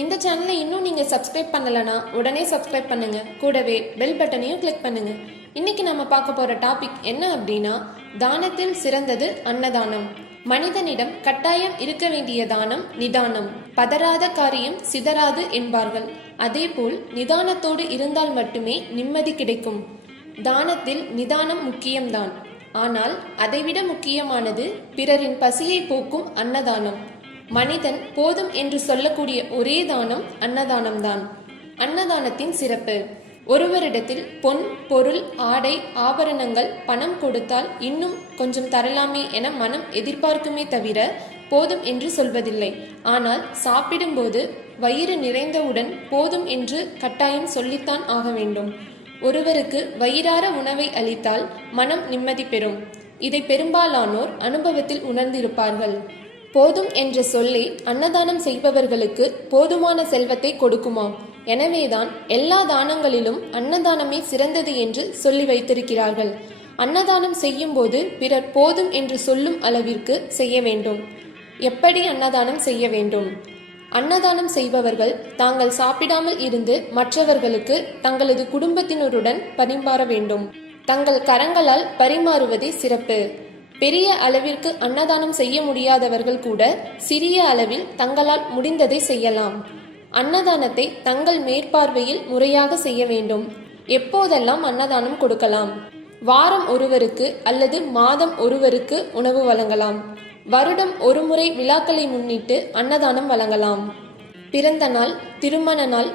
இந்த சேனலை இன்னும் நீங்க சப்ஸ்கிரைப் பண்ணலனா உடனே சப்ஸ்கிரைப் பண்ணுங்க. கூடவே பெல் பட்டனையும் கிளிக் பண்ணுங்க. இன்னைக்கு நம்ம பார்க்க போற டாபிக் என்ன அப்படின்னா, தானத்தில் சிறந்தது அன்னதானம். மனிதனிடம் கட்டாயம் இருக்க வேண்டிய தானம் நிதானம். பதறாத காரியம் சிதறாது என்பார்கள். அதேபோல் நிதானத்தோடு இருந்தால் மட்டுமே நிம்மதி கிடைக்கும். தானத்தில் நிதானம் முக்கியம்தான். ஆனால் அதைவிட முக்கியமானது பிறரின் பசியை போக்கும் அன்னதானம். மனிதன் போதும் என்று சொல்லக்கூடிய ஒரே தானம் அன்னதானம்தான். அன்னதானத்தின் சிறப்பு: ஒருவரிடத்தில் பொன், பொருள், ஆடை, ஆபரணங்கள், பணம் கொடுத்தால் இன்னும் கொஞ்சம் தரலாமே என மனம் எதிர்பார்க்குமே தவிர போதும் என்று சொல்வதில்லை. ஆனால் சாப்பிடும்போது வயிறு நிறைந்தவுடன் போதும் என்று கட்டாயம் சொல்லித்தான் ஆக வேண்டும். ஒருவருக்கு வயிறார உணவை அளித்தால் மனம் நிம்மதி பெறும். இதை பெரும்பாலானோர் அனுபவத்தில் உணர்ந்திருப்பார்கள். போதும் என்ற சொல்லே அன்னதானம் செய்பவர்களுக்கு போதுமான செல்வத்தை கொடுக்குமாம். எனவேதான் எல்லா தானங்களிலும் அன்னதானமே சிறந்தது என்று சொல்லி வைத்திருக்கிறார்கள். அன்னதானம் செய்யும் போது பிறர் போதும் என்று சொல்லும் அளவிற்கு செய்ய வேண்டும். எப்படி அன்னதானம் செய்ய வேண்டும்? அன்னதானம் செய்பவர்கள் தாங்கள் சாப்பிடாமல் இருந்து மற்றவர்களுக்கு தங்களது குடும்பத்தினருடன் பரிமாற வேண்டும். தங்கள் கரங்களால் பரிமாறுவதே சிறப்பு. பெரிய அளவிற்கு அன்னதானம் செய்ய முடியாதவர்கள் கூட சிறிய அளவில் தங்களால் முடிந்ததை செய்யலாம். அன்னதானத்தை தங்கள் மேற்பார்வையில் முறையாக செய்ய வேண்டும். எப்போதெல்லாம் அன்னதானம் கொடுக்கலாம்? வாரம் ஒருவருக்கு அல்லது மாதம் ஒருவருக்கு உணவு வழங்கலாம். வருடம் ஒருமுறை விழாக்களை முன்னிட்டு அன்னதானம் வழங்கலாம். பிறந்த நாள், திருமண நாள்,